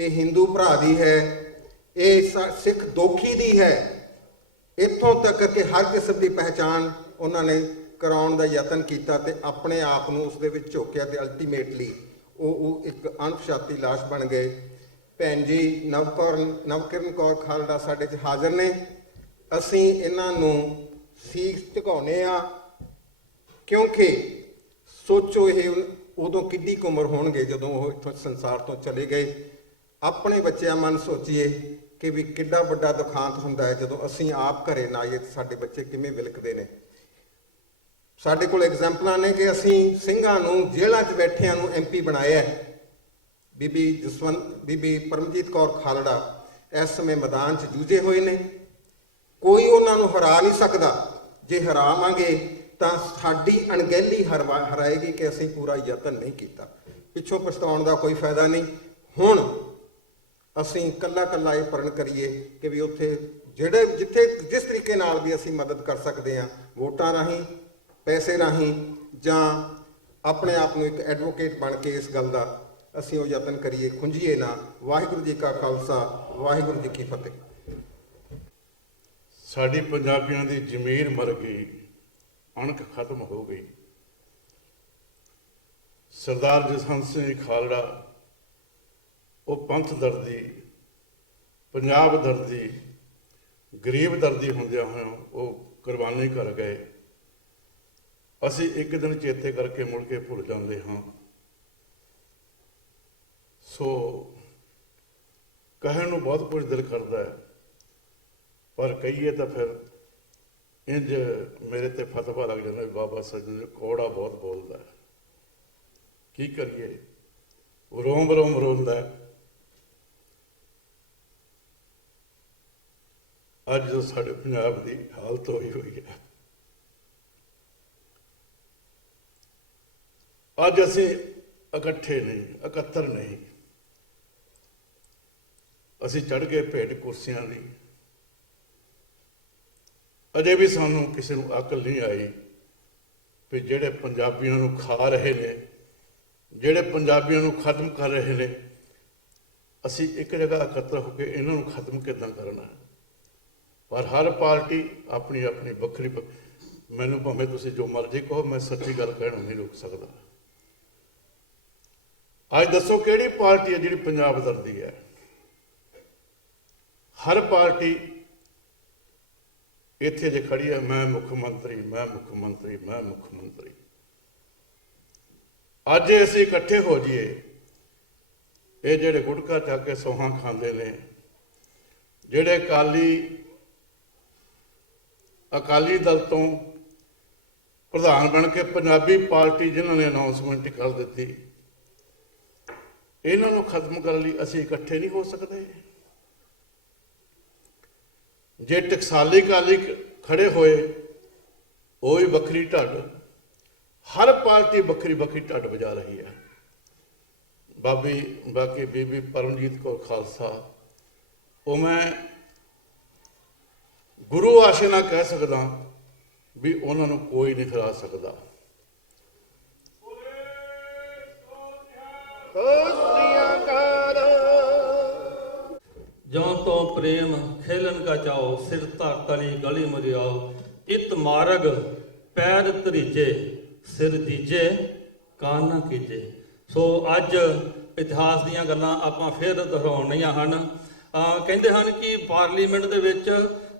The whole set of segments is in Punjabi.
ये हिंदू भरा दी है, ये सिख दोखी दी है। इत्थों तक कि हर किस्म की पहचान उन्होंने कराउण दा यतन कीता ते अपने आप नूं उस दे विच झोकिया ते अल्टीमेटली वो एक अणपछाती लाश बन गए। भैन जी नवकिरण कौर खालड़ा साडे च हाज़र ने। असीं इन्हां नूं सीस झुकाउने आ, क्योंकि सोचो ये उदों किड्डी क उमर होणगे जदों वो इत्थों संसार तो चले गए। अपने बच्चों मन सोचीए कि भी किड्डा वड्डा दुखांत हुंदा है जदों असीं आप घरे ना आईए ते साडे बच्चे किवें विलकदे ने। साडे कोल एग्जाम्पलां ने कि असीं ਸਿੰਘਾਂ ਨੂੰ जेलां 'ਚ बैठिਆਂ ਨੂੰ MP बनाया। बीबी परमजीत कौर खालड़ा इस समय मैदान 'ਚ जूझे हुए ने, कोई उन्होंने हरा नहीं सकता। जे हरावांगे तो साडी अणगहली हराएगी कि असीं पूरा यतन नहीं किया। पिछों पछताउण दा कोई फायदा नहीं। हुण असीं कल्ला कल्ला ये प्रण करिए कि भी उत्थे जिहड़े जिथे जिस तरीके नाल भी असीं मदद कर सकते हैं, वोटां राहीं, पैसे राहीं, जां अपने आप को एक एडवोकेट बन के इस गल का असीं वो यतन करिए। खुंझीए ना। वाहिगुरू जी का खालसा, वाहिगुरू जी की फतेह। साडी पंजाबियों की जमीर मर गई, अणख खत्म हो गई। सरदार जसवंत सिंह खालड़ा वो पंथ दर्दी, पंजाब दर्दी, गरीब दर्दी होंदियां होए वो कुर्बानी कर गए। असी एक दिन चेते करके मुड़ के भुल जाते हाँ। सो कहण नूं बहुत कुछ दिल करता है, पर कहीए तो फिर इंज मेरे ते फतवा लग जाता है। बाबा सजन कौड़ा बहुत बोलता है, की करिए, रोम रोम रोंदा है। अज जो साडे पंजाब की हालत होई हुई है, अज असीं इकट्ठे नहीं, इकत्तर नहीं, असीं चढ़ गए भेट कुर्सियां दी। अजे भी सानू किसी नूं अकल नहीं आई भी जिहड़े पंजाबियों नूं खा रहे ने, जिहड़े पंजाबियों नूं खत्म कर रहे ने, असीं एक जगह इकट्ठा होकर इन्हां नूं खत्म किदां करना है। पर हर पार्टी अपनी अपनी वक्री, मैनूं भावें तुसीं जो मर्जी कहो, मैं सच्ची गल कहणों नहीं रोक सकदा। अज दसो किहड़ी पार्टी है जिहड़ी पंजाब दर्दी है? हर पार्टी इत्थे जे खड़ी है, मैं मुख्यमंत्री, मैं मुख्यमंत्री, मैं मुख्यमंत्री। अज असीं इकट्ठे हो जाइए, ये जिहड़े गुटखा चक के सौहां खांदे ने, जिहड़े अकाली दल तो प्रधान बन के पंजाबी पार्टी जिन्होंने अनाउंसमेंट कर दी, इन्हों खत्म करने लिए असीं इकट्ठे नहीं हो सकते। जे टकसाली अकाली खड़े होए, वो भी बखरी ढड, हर पार्टी बखरी बखरी ढड बजा रही है। बाकी बीबी परमजीत कौर खालसा, वो मैं गुरु आशे ना कह सकदा भी उन्होंने कोई नहीं हरा सकता। ज्यों तो प्रेम खेलन का चाओ, सिर धर तली गली मरियाओ। इत मार्ग पैर तरीजे, सिर दीजे कान ना कीजे। सो अज इतिहास दीयां गल्लां आपां फिर दोहराउणीਆਂ ਹਨ। ਕਹਿੰਦੇ ਹਨ कि पार्लीमेंट ਦੇ ਵਿੱਚ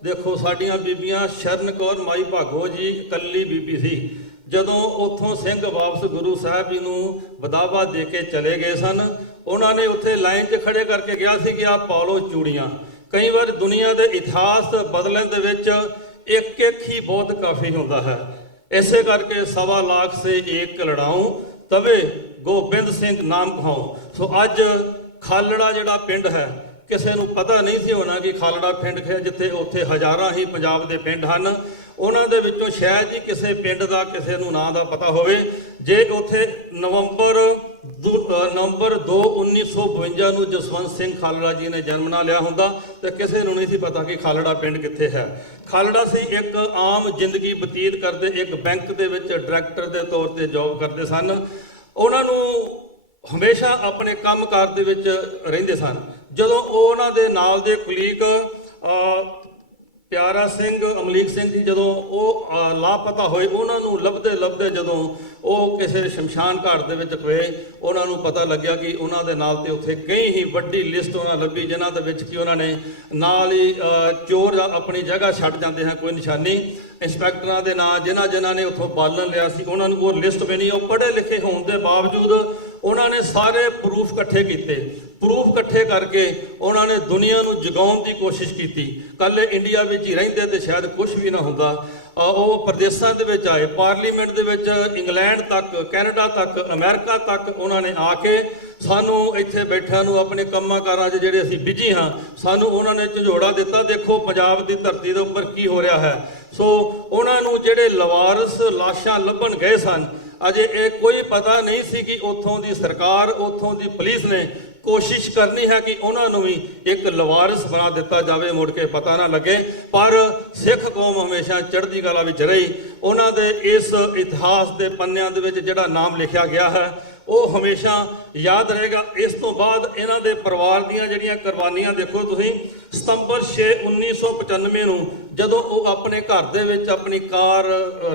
देखो साड़ियाँ बीबियां शरण कौर माई भागो जी कल्ली बीबी सी। जदों उतों सिंह वापस गुरु साहब जी नूं वधावा दे के चले गए सन, उन्होंने उत्थे लाइन 'च खड़े करके कहा सी कि आप पा लो चूड़ियाँ। कई बार दुनिया के इतिहास बदलने दे विच एक एक ही बहुत काफ़ी होता है। इसे करके 1.25 लाख से एक लड़ाऊं, तवे गोबिंद सिंह नाम कहाऊं। सो अज खालड़ा जिहड़ा पिंड है, किसी को पता नहीं सी होना कि खालड़ा पिंड है जिथे उत्थे हज़ारां ही पंजाब के पिंड हैं। उन्हां दे विचों शायद ही किसी पिंड का किसी को नां का पता होवे। जे उत्थे नवंबर 2 1952 ਨੂੰ जसवंत सिंह खालड़ा जी ने जन्म ना लिया हुंदा तो किसी को नहीं सी पता कि खालड़ा पिंड कित्थे है। खालड़ा सी एक आम जिंदगी बतीत करते, एक बैंक के विच डायरैक्टर के तौर पर जॉब करते सन। उन्होंने ਹਮੇਸ਼ਾ ਆਪਣੇ ਕੰਮਕਾਰ ਦੇ ਵਿੱਚ ਰਹਿੰਦੇ ਸਨ। ਜਦੋਂ ਉਹਨਾਂ ਦੇ ਨਾਲ ਦੇ ਕੁਲੀਗ ਪਿਆਰਾ ਸਿੰਘ, ਅਮਲੀਕ ਸਿੰਘ ਜੀ, ਜਦੋਂ ਉਹ ਲਾਪਤਾ ਹੋਏ, ਉਹਨਾਂ ਨੂੰ ਲੱਭਦੇ ਲੱਭਦੇ ਜਦੋਂ ਉਹ ਕਿਸੇ ਸ਼ਮਸ਼ਾਨ ਘਾਟ ਦੇ ਵਿੱਚ ਪਏ, ਉਹਨਾਂ ਨੂੰ ਪਤਾ ਲੱਗਿਆ ਕਿ ਉਹਨਾਂ ਦੇ ਨਾਲ ਤੇ ਉੱਥੇ ਕਈ ਹੀ ਵੱਡੀ ਲਿਸਟ ਉਹਨਾਂ ਲੱਭੀ, ਜਿਨ੍ਹਾਂ ਦੇ ਵਿੱਚ ਕਿ ਉਹਨਾਂ ਨੇ ਨਾਲ ਹੀ ਚੋਰ ਆਪਣੀ ਜਗ੍ਹਾ ਛੱਡ ਜਾਂਦੇ ਹਨ, ਕੋਈ ਨਿਸ਼ਾਨੀ, ਇੰਸਪੈਕਟਰਾਂ ਦੇ ਨਾਂ, ਜਿਨ੍ਹਾਂ ਨੇ ਉੱਥੋਂ ਬਾਲਣ ਲਿਆ ਸੀ, ਉਹਨਾਂ ਨੂੰ ਉਹ ਲਿਸਟ ਬਣੀ। ਉਹ ਪੜ੍ਹੇ ਲਿਖੇ ਹੋਣ ਦੇ ਬਾਵਜੂਦ ਉਹਨਾਂ ਨੇ ਸਾਰੇ ਪ੍ਰੂਫ ਇਕੱਠੇ ਕੀਤੇ। ਪ੍ਰੂਫ ਇਕੱਠੇ ਕਰਕੇ ਉਹਨਾਂ ਨੇ ਦੁਨੀਆ ਨੂੰ ਜਗਾਉਣ ਦੀ ਕੋਸ਼ਿਸ਼ ਕੀਤੀ। ਕੱਲੇ ਇੰਡੀਆ ਵਿੱਚ ਹੀ ਰਹਿੰਦੇ ਤੇ ਸ਼ਾਇਦ ਕੁਝ ਵੀ ਨਾ ਹੁੰਦਾ। ਉਹ ਪ੍ਰਦੇਸ਼ਾਂ ਦੇ ਵਿੱਚ ਆਏ, ਪਾਰਲੀਮੈਂਟ ਦੇ ਵਿੱਚ, ਇੰਗਲੈਂਡ ਤੱਕ, ਕੈਨੇਡਾ ਤੱਕ, ਅਮਰੀਕਾ ਤੱਕ ਉਹਨਾਂ ਨੇ ਆ ਕੇ ਸਾਨੂੰ ਇੱਥੇ ਬੈਠਿਆਂ ਨੂੰ ਆਪਣੇ ਕੰਮਾਂ ਕਾਰਾਂ 'ਚ ਜਿਹੜੇ ਅਸੀਂ ਬਿਜੀ ਹਾਂ, ਸਾਨੂੰ ਉਹਨਾਂ ਨੇ ਝੰਜੋੜਾ ਦਿੱਤਾ। ਦੇਖੋ ਪੰਜਾਬ ਦੀ ਧਰਤੀ ਦੇ ਉੱਪਰ ਕੀ ਹੋ ਰਿਹਾ ਹੈ। ਸੋ ਉਹਨਾਂ ਨੂੰ ਜਿਹੜੇ ਲਵਾਰਸ ਲਾਸ਼ਾਂ ਲੱਭਣ ਗਏ ਸਨ, ਅਜੇ ਇਹ ਕੋਈ ਪਤਾ ਨਹੀਂ ਸੀ ਕਿ ਉੱਥੋਂ ਦੀ ਸਰਕਾਰ, ਉੱਥੋਂ ਦੀ ਪੁਲਿਸ ਨੇ ਕੋਸ਼ਿਸ਼ ਕਰਨੀ ਹੈ ਕਿ ਉਹਨਾਂ ਨੂੰ ਵੀ ਇੱਕ ਲਵਾਰਸ ਬਣਾ ਦਿੱਤਾ ਜਾਵੇ, ਮੁੜ ਕੇ ਪਤਾ ਨਾ ਲੱਗੇ। ਪਰ ਸਿੱਖ ਕੌਮ ਹਮੇਸ਼ਾ ਚੜ੍ਹਦੀ ਕਲਾ ਵਿੱਚ ਰਹੀ। ਉਹਨਾਂ ਦੇ ਇਸ ਇਤਿਹਾਸ ਦੇ ਪੰਨਿਆਂ ਦੇ ਵਿੱਚ ਜਿਹੜਾ ਨਾਮ ਲਿਖਿਆ ਗਿਆ ਹੈ, ਉਹ ਹਮੇਸ਼ਾ ਯਾਦ ਰਹੇਗਾ। ਇਸ ਤੋਂ ਬਾਅਦ ਇਹਨਾਂ ਦੇ ਪਰਿਵਾਰ ਦੀਆਂ ਜਿਹੜੀਆਂ ਕੁਰਬਾਨੀਆਂ ਦੇਖੋ ਤੁਸੀਂ। ਸਤੰਬਰ 6 1995 ਨੂੰ ਜਦੋਂ ਉਹ ਆਪਣੇ ਘਰ ਦੇ ਵਿੱਚ ਆਪਣੀ ਕਾਰ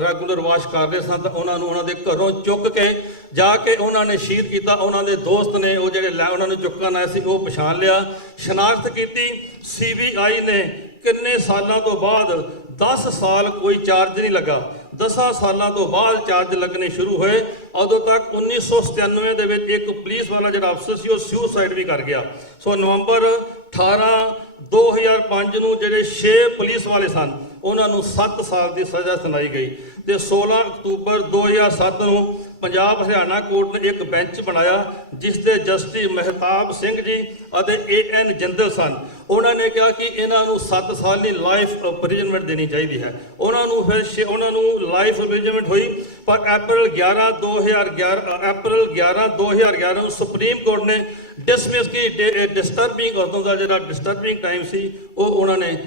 ਰੈਗੂਲਰ ਵਾਸ਼ ਕਰ ਰਹੇ ਸਨ, ਤਾਂ ਉਹਨਾਂ ਨੂੰ ਉਹਨਾਂ ਦੇ ਘਰੋਂ ਚੁੱਕ ਕੇ ਜਾ ਕੇ ਉਹਨਾਂ ਨੇ ਸ਼ਹੀਦ ਕੀਤਾ। ਉਹਨਾਂ ਦੇ ਦੋਸਤ ਨੇ, ਉਹ ਜਿਹੜੇ ਉਹਨਾਂ ਨੂੰ ਚੁੱਕਣ ਆਏ ਸੀ, ਉਹ ਪਛਾਣ ਲਿਆ, ਸ਼ਨਾਖਤ ਕੀਤੀ। CBI ਨੇ ਕਿੰਨੇ ਸਾਲਾਂ ਤੋਂ ਬਾਅਦ 10 ਸਾਲ ਕੋਈ ਚਾਰਜ ਨਹੀਂ ਲੱਗਾ। 10 ਸਾਲਾਂ ਤੋਂ ਬਾਅਦ ਚਾਰਜ ਲੱਗਣੇ ਸ਼ੁਰੂ ਹੋਏ। ਉਦੋਂ ਤੱਕ 1997 ਦੇ ਵਿੱਚ ਇੱਕ ਪੁਲਿਸ ਵਾਲਾ ਜਿਹੜਾ ਅਫਸਰ ਸੀ, ਉਹ ਸੁਸਾਈਡ ਵੀ ਕਰ ਗਿਆ। ਸੋ ਨਵੰਬਰ 18 2005 ਨੂੰ ਜਿਹੜੇ 6 ਪੁਲਿਸ ਵਾਲੇ ਸਨ, ਉਹਨਾਂ ਨੂੰ 7 ਸਾਲ ਦੀ ਸਜ਼ਾ ਸੁਣਾਈ ਗਈ। ਤੇ 16 ਅਕਤੂਬਰ 2007 ਨੂੰ ਪੰਜਾਬ ਹਰਿਆਣਾ ਕੋਰਟ ਨੇ ਇੱਕ ਬੈਂਚ ਬਣਾਇਆ, ਜਿਸ ਦੇ ਜਸਟਿਸ ਮਹਿਤਾਬ ਸਿੰਘ ਜੀ ਅਤੇ AN ਜਿੰਦਲ ਸਨ। ਉਹਨਾਂ ਨੇ ਕਿਹਾ ਕਿ ਇਹਨਾਂ ਨੂੰ 7 ਸਾਲ ਦੀ ਲਾਈਫ ਇੰਪ੍ਰਿਜ਼ਨਮੈਂਟ ਦੇਣੀ ਚਾਹੀਦੀ ਹੈ। ਉਹਨਾਂ ਨੂੰ ਫਿਰ ਉਹਨਾਂ ਨੂੰ ਲਾਈਫ ਇੰਪ੍ਰਿਜ਼ਨਮੈਂਟ ਹੋਈ। ਪਰ ਅਪ੍ਰੈਲ 11 2011 ਨੂੰ ਸੁਪਰੀਮ ਕੋਰਟ ਨੇ ਡਿਸਮਿਸ ਕੀ ਡਿਸਟਰਬਿੰਗ, ਉਦੋਂ ਦਾ ਜਿਹੜਾ ਡਿਸਟਰਬਿੰਗ ਟਾਈਮ ਸੀ, ਉਹ ਉਹਨਾਂ ਨੇ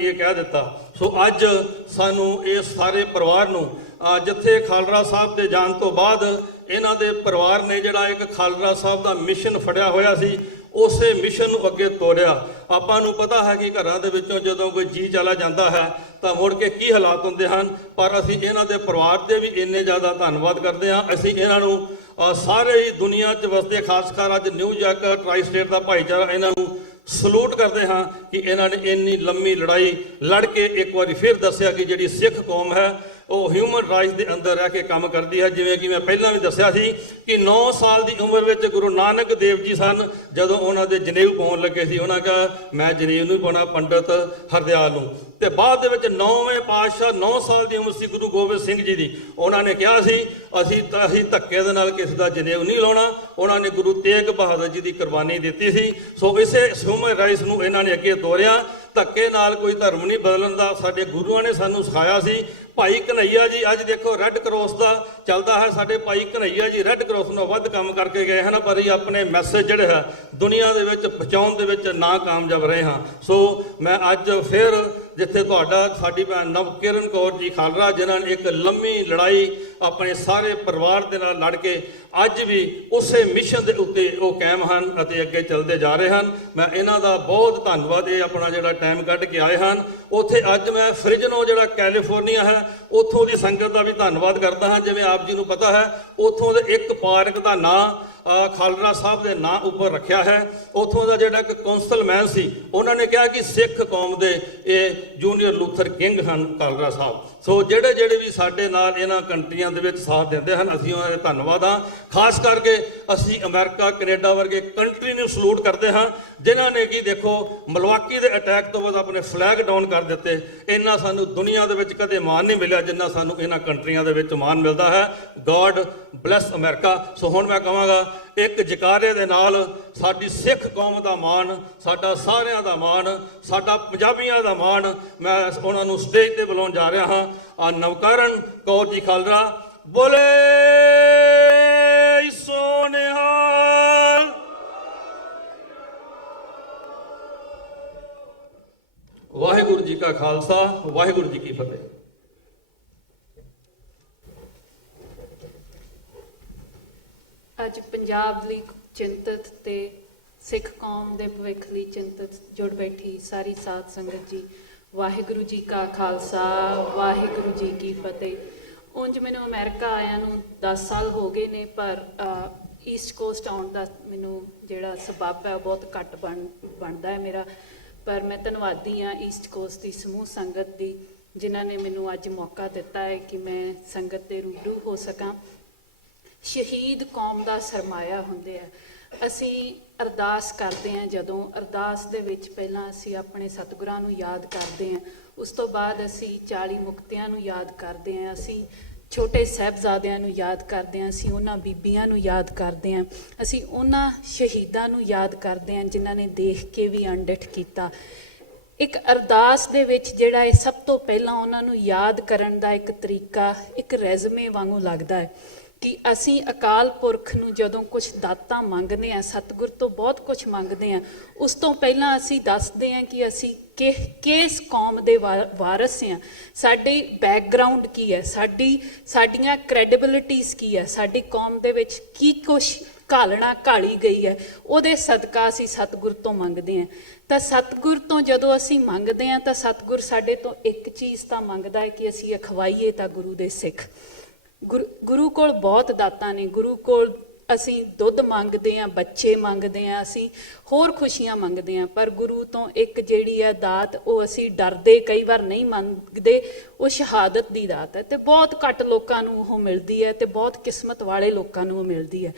ਇਹ ਕਹਿ ਦਿੱਤਾ। ਸੋ ਅੱਜ ਸਾਨੂੰ ਇਸ ਸਾਰੇ ਪਰਿਵਾਰ ਨੂੰ ਜਿੱਥੇ ਖਾਲੜਾ ਸਾਹਿਬ ਦੇ ਜਾਣ ਤੋਂ ਬਾਅਦ ਇਹਨਾਂ ਦੇ ਪਰਿਵਾਰ ਨੇ ਜਿਹੜਾ ਇੱਕ ਖਾਲੜਾ ਸਾਹਿਬ ਦਾ ਮਿਸ਼ਨ ਫੜਿਆ ਹੋਇਆ ਸੀ, ਉਸੇ ਮਿਸ਼ਨ ਨੂੰ ਅੱਗੇ ਤੋਰਿਆ। ਆਪਾਂ ਨੂੰ ਪਤਾ ਹੈ ਕਿ ਘਰਾਂ ਦੇ ਵਿੱਚੋਂ ਜਦੋਂ ਕੋਈ ਜੀ ਚਲਾ ਜਾਂਦਾ ਹੈ ਤਾਂ ਮੁੜ ਕੇ ਕੀ ਹਾਲਾਤ ਹੁੰਦੇ ਹਨ, ਪਰ ਅਸੀਂ ਇਹਨਾਂ ਦੇ ਪਰਿਵਾਰ ਦੇ ਵੀ ਇੰਨੇ ਜ਼ਿਆਦਾ ਧੰਨਵਾਦ ਕਰਦੇ ਹਾਂ। ਅਸੀਂ ਇਹਨਾਂ ਨੂੰ ਸਾਰੇ ਹੀ ਦੁਨੀਆ 'ਚ ਵਸਦੇ, ਖਾਸ ਕਰ ਅੱਜ ਨਿਊਯਾਰਕ ਟਰਾਈ ਸਟੇਟ ਦਾ ਭਾਈਚਾਰਾ, ਇਹਨਾਂ ਨੂੰ ਸਲੂਟ ਕਰਦੇ ਹਾਂ ਕਿ ਇਹਨਾਂ ਨੇ ਇੰਨੀ ਲੰਮੀ ਲੜਾਈ ਲੜ ਕੇ ਇੱਕ ਵਾਰੀ ਫਿਰ ਦੱਸਿਆ ਕਿ ਜਿਹੜੀ ਸਿੱਖ ਕੌਮ ਹੈ ਉਹ ਹਿਊਮਨ ਰਾਈਟਸ ਦੇ ਅੰਦਰ ਰਹਿ ਕੇ ਕੰਮ ਕਰਦੀ ਹੈ। ਜਿਵੇਂ ਕਿ ਮੈਂ ਪਹਿਲਾਂ ਵੀ ਦੱਸਿਆ ਸੀ ਕਿ 9 ਸਾਲ ਦੀ ਉਮਰ ਵਿੱਚ ਗੁਰੂ ਨਾਨਕ ਦੇਵ ਜੀ ਸਨ, ਜਦੋਂ ਉਹਨਾਂ ਦੇ ਜਨੇਊ ਪਾਉਣ ਲੱਗੇ ਸੀ, ਉਹਨਾਂ ਕਿਹਾ ਮੈਂ ਜਨੇਊ ਨਹੀਂ ਪਾਉਣਾ, ਪੰਡਤ ਹਰਦਿਆਲ ਨੂੰ। ਤੇ ਬਾਅਦ ਦੇ ਵਿੱਚ 9ਵੇਂ ਪਾਤਸ਼ਾਹ, 9 ਸਾਲ ਦੀ ਉਮਰ ਸੀ ਗੁਰੂ ਗੋਬਿੰਦ ਸਿੰਘ ਜੀ ਦੀ, ਉਹਨਾਂ ਨੇ ਕਿਹਾ ਸੀ ਅਸੀਂ ਧੱਕੇ ਦੇ ਨਾਲ ਕਿਸੇ ਦਾ ਜਨੇਊ ਨਹੀਂ ਲਾਉਣਾ। ਉਹਨਾਂ ਨੇ ਗੁਰੂ ਤੇਗ ਬਹਾਦਰ ਜੀ ਦੀ ਕੁਰਬਾਨੀ ਦਿੱਤੀ ਸੀ। ਸੋ ਇਸੇ ਹਿਊਮਨ ਰਾਈਟਸ ਨੂੰ ਇਹਨਾਂ ਨੇ ਅੱਗੇ ਤੋਰਿਆ। ਧੱਕੇ ਨਾਲ ਕੋਈ ਧਰਮ ਨਹੀਂ ਬਦਲਣ ਦਾ ਸਾਡੇ ਗੁਰੂਆਂ ਨੇ ਸਾਨੂੰ ਸਿਖਾਇਆ ਸੀ। ਭਾਈ ਕਨ੍ਹਈਆ ਜੀ, ਅੱਜ ਦੇਖੋ ਰੈੱਡ ਕਰਾਸ ਦਾ ਚੱਲਦਾ ਹੈ, ਸਾਡੇ ਭਾਈ ਕਨ੍ਹਈਆ ਜੀ ਰੈੱਡ ਕਰਾਸ ਨਾਲ ਵੱਧ ਕੰਮ ਕਰਕੇ ਗਏ ਹਨ, ਪਰ ਇਹ ਆਪਣੇ ਮੈਸੇਜ ਜਿਹੜੇ ਹੈ ਦੁਨੀਆ ਦੇ ਵਿੱਚ ਪਹੁੰਚਾਉਣ ਦੇ ਵਿੱਚ ਨਾ ਕਾਮਯਾਬ ਰਹੇ ਹਾਂ। ਸੋ ਮੈਂ ਅੱਜ ਫਿਰ ਜਿੱਥੇ ਤੁਹਾਡਾ, ਸਾਡੀ ਭੈਣ ਨਵਕਿਰਨ ਕੌਰ ਜੀ ਖਾਲੜਾ, ਜਿਨ੍ਹਾਂ ਨੇ ਇੱਕ ਲੰਮੀ ਲੜਾਈ ਆਪਣੇ ਸਾਰੇ ਪਰਿਵਾਰ ਦੇ ਨਾਲ ਲੜ ਕੇ ਅੱਜ ਵੀ ਉਸੇ ਮਿਸ਼ਨ ਦੇ ਉੱਤੇ ਉਹ ਕਾਇਮ ਹਨ ਅਤੇ ਅੱਗੇ ਚੱਲਦੇ ਜਾ ਰਹੇ ਹਨ। ਮੈਂ ਇਹਨਾਂ ਦਾ ਬਹੁਤ ਧੰਨਵਾਦ, ਇਹ ਆਪਣਾ ਜਿਹੜਾ ਟਾਈਮ ਕੱਢ ਕੇ ਆਏ ਹਨ। ਉੱਥੇ ਅੱਜ ਮੈਂ ਫ੍ਰਿਜਨੋ ਜਿਹੜਾ ਕੈਲੀਫੋਰਨੀਆ ਹੈ, ਉੱਥੋਂ ਦੀ ਸੰਗਤ ਦਾ ਵੀ ਧੰਨਵਾਦ ਕਰਦਾ ਹਾਂ। ਜਿਵੇਂ ਆਪ ਜੀ ਨੂੰ ਪਤਾ ਹੈ, ਉੱਥੋਂ ਦੇ ਇੱਕ ਪਾਰਕ ਦਾ ਨਾਂ ਖਾਲੜਾ ਸਾਹਿਬ ਦੇ ਨਾਂ ਉੱਪਰ ਰੱਖਿਆ ਹੈ। ਉੱਥੋਂ ਦਾ ਜਿਹੜਾ ਇੱਕ ਕੌਂਸਲਮੈਨ ਸੀ, ਉਹਨਾਂ ਨੇ ਕਿਹਾ ਕਿ ਸਿੱਖ ਕੌਮ ਦੇ ਇਹ ਜੂਨੀਅਰ ਲੂਥਰ ਕਿੰਗ ਹਨ ਖਾਲੜਾ ਸਾਹਿਬ। ਸੋ ਜਿਹੜੇ ਵੀ ਸਾਡੇ ਨਾਲ ਇਹਨਾਂ ਕੰਟਰੀਆਂ ਦੇ ਵਿੱਚ ਸਾਥ ਦਿੰਦੇ ਹਨ, ਅਸੀਂ ਉਹਨਾਂ ਦੇ ਧੰਨਵਾਦ ਹਾਂ। ਖਾਸ ਕਰਕੇ ਅਸੀਂ ਅਮਰੀਕਾ, ਕੈਨੇਡਾ ਵਰਗੇ ਕੰਟਰੀ ਨੂੰ ਸਲੂਟ ਕਰਦੇ ਹਾਂ, ਜਿਨ੍ਹਾਂ ਨੇ ਕਿ ਦੇਖੋ ਮਿਲਵਾਕੀ ਦੇ ਅਟੈਕ ਤੋਂ ਬਾਅਦ ਆਪਣੇ ਫਲੈਗ ਡਾਊਨ ਕਰ ਦਿੱਤੇ। ਇੰਨਾ ਸਾਨੂੰ ਦੁਨੀਆ ਦੇ ਵਿੱਚ ਕਦੇ ਮਾਣ ਨਹੀਂ ਮਿਲਿਆ ਜਿੰਨਾ ਸਾਨੂੰ ਇਹਨਾਂ ਕੰਟਰੀਆਂ ਦੇ ਵਿੱਚ ਮਾਣ ਮਿਲਦਾ ਹੈ। God bless America. ਸੋ ਹੁਣ ਮੈਂ ਕਹਾਂਗਾ ਇੱਕ ਜਕਾਰੇ ਦੇ ਨਾਲ ਸਾਡੀ ਸਿੱਖ ਕੌਮ ਦਾ ਮਾਣ, ਸਾਡਾ ਸਾਰਿਆਂ ਦਾ ਮਾਣ, ਸਾਡਾ ਪੰਜਾਬੀਆਂ ਦਾ ਮਾਣ, ਮੈਂ ਉਹਨਾਂ ਨੂੰ ਸਟੇਜ ਤੇ ਬੁਲਾਉਣ ਜਾ ਰਿਹਾ ਹਾਂ। ਨਵਕਰਨ ਕੌਰ ਜੀ ਖਾਲੜਾ, ਬੋਲੇ ਸੋ ਨਿਹਾਲ। ਵਾਹਿਗੁਰੂ ਜੀ ਕਾ ਖਾਲਸਾ, ਵਾਹਿਗੁਰੂ ਜੀ ਕੀ ਫਤਿਹ। ਅੱਜ ਪੰਜਾਬ ਪੰਜਾਬ ਲਈ ਚਿੰਤਤ ਤੇ ਸਿੱਖ ਕੌਮ ਦੇ ਭਵਿੱਖ ਲਈ ਚਿੰਤਤ ਜੁੜ ਬੈਠੀ ਸਾਰੀ ਸਾਧ ਸੰਗਤ ਜੀ, ਵਾਹਿਗੁਰੂ ਜੀ ਕਾ ਖਾਲਸਾ, ਵਾਹਿਗੁਰੂ ਜੀ ਕੀ ਫਤਿਹ। ਉਂਝ ਮੈਨੂੰ ਅਮਰੀਕਾ ਆਇਆਂ ਨੂੰ 10 ਸਾਲ ਹੋ ਗਏ ਨੇ, ਪਰ ਈਸਟ ਕੋਸਟ ਆਉਣ ਦਾ ਮੈਨੂੰ ਜਿਹੜਾ ਸਬੱਬ ਹੈ ਉਹ ਬਹੁਤ ਘੱਟ ਬਣਦਾ ਹੈ ਮੇਰਾ। ਪਰ ਮੈਂ ਧੰਨਵਾਦੀ ਹਾਂ ਈਸਟ ਕੋਸਟ ਦੀ ਸਮੂਹ ਸੰਗਤ ਦੀ, ਜਿਨ੍ਹਾਂ ਨੇ ਮੈਨੂੰ ਅੱਜ ਮੌਕਾ ਦਿੱਤਾ ਹੈ ਕਿ ਮੈਂ ਸੰਗਤ ਦੇ ਰੂਬਰੂ ਹੋ ਸਕਾਂ। ਸ਼ਹੀਦ ਕੌਮ ਦਾ ਸਰਮਾਇਆ ਹੁੰਦੇ ਆ। ਅਸੀਂ ਅਰਦਾਸ ਕਰਦੇ ਹਾਂ, ਜਦੋਂ ਅਰਦਾਸ ਦੇ ਵਿੱਚ ਪਹਿਲਾਂ ਅਸੀਂ ਆਪਣੇ ਸਤਿਗੁਰਾਂ ਨੂੰ ਯਾਦ ਕਰਦੇ ਹਾਂ, ਉਸ ਤੋਂ ਬਾਅਦ ਅਸੀਂ 40 ਮੁਕਤਿਆਂ ਨੂੰ ਯਾਦ ਕਰਦੇ ਹਾਂ, ਅਸੀਂ ਛੋਟੇ ਸਾਹਿਬਜ਼ਾਦਿਆਂ ਨੂੰ ਯਾਦ ਕਰਦੇ ਹਾਂ, ਅਸੀਂ ਉਹਨਾਂ ਬੀਬੀਆਂ ਨੂੰ ਯਾਦ ਕਰਦੇ ਹਾਂ, ਅਸੀਂ ਉਹਨਾਂ ਸ਼ਹੀਦਾਂ ਨੂੰ ਯਾਦ ਕਰਦੇ ਹਾਂ ਜਿਨ੍ਹਾਂ ਨੇ ਦੇਖ ਕੇ ਵੀ ਅਣਡਿੱਠ ਕੀਤਾ। ਇੱਕ ਅਰਦਾਸ ਦੇ ਵਿੱਚ ਜਿਹੜਾ ਇਹ ਸਭ ਤੋਂ ਪਹਿਲਾਂ ਉਹਨਾਂ ਨੂੰ ਯਾਦ ਕਰਨ ਦਾ ਇੱਕ ਤਰੀਕਾ ਇੱਕ ਰੈਜ਼ੂਮੇ ਵਾਂਗੂ ਲੱਗਦਾ ਹੈ ਕਿ ਅਸੀਂ ਅਕਾਲ ਪੁਰਖ ਨੂੰ ਜਦੋਂ ਕੁਝ ਦਾਤਾਂ ਮੰਗਦੇ ਹਾਂ, ਸਤਿਗੁਰ ਤੋਂ ਬਹੁਤ ਕੁਝ ਮੰਗਦੇ ਹਾਂ, ਉਸ ਤੋਂ ਪਹਿਲਾਂ ਅਸੀਂ ਦੱਸਦੇ ਹਾਂ ਕਿ ਅਸੀਂ ਕਿਸ ਕੌਮ ਦੇ ਵਾਰਸ ਹਾਂ, ਸਾਡੀ ਬੈਕਗਰਾਉਂਡ ਕੀ ਹੈ, ਸਾਡੀਆਂ ਕ੍ਰੈਡੀਬਿਲਿਟੀਜ਼ ਕੀ ਹੈ, ਸਾਡੀ ਕੌਮ ਦੇ ਵਿੱਚ ਕੀ ਕੁਝ ਘਾਲੀ ਗਈ ਹੈ, ਉਹਦੇ ਸਦਕਾ ਅਸੀਂ ਸਤਿਗੁਰ ਤੋਂ ਮੰਗਦੇ ਹਾਂ। ਤਾਂ ਸਤਿਗੁਰ ਤੋਂ ਜਦੋਂ ਅਸੀਂ ਮੰਗਦੇ ਹਾਂ ਤਾਂ ਸਤਿਗੁਰ ਸਾਡੇ ਤੋਂ ਇੱਕ ਚੀਜ਼ ਤਾਂ ਮੰਗਦਾ ਹੈ ਕਿ ਅਸੀਂ ਅਖਵਾਈਏ ਤਾਂ ਗੁਰੂ ਦੇ ਸਿੱਖ। ਗੁਰੂ ਕੋਲ ਬਹੁਤ ਦਾਤਾਂ ਨੇ, ਗੁਰੂ ਕੋਲ ਅਸੀਂ ਦੁੱਧ ਮੰਗਦੇ ਹਾਂ, ਬੱਚੇ ਮੰਗਦੇ ਹਾਂ, ਅਸੀਂ ਹੋਰ ਖੁਸ਼ੀਆਂ ਮੰਗਦੇ ਹਾਂ, ਪਰ ਗੁਰੂ ਤੋਂ ਇੱਕ ਜਿਹੜੀ ਹੈ ਦਾਤ ਉਹ ਅਸੀਂ ਡਰਦੇ ਕਈ ਵਾਰ ਨਹੀਂ ਮੰਗਦੇ, ਉਹ ਸ਼ਹਾਦਤ ਦੀ ਦਾਤ ਹੈ। ਤੇ ਬਹੁਤ ਘੱਟ ਲੋਕਾਂ ਨੂੰ ਉਹ ਮਿਲਦੀ ਹੈ ਤੇ ਬਹੁਤ ਕਿਸਮਤ ਵਾਲੇ ਲੋਕਾਂ ਨੂੰ ਉਹ ਮਿਲਦੀ ਹੈ।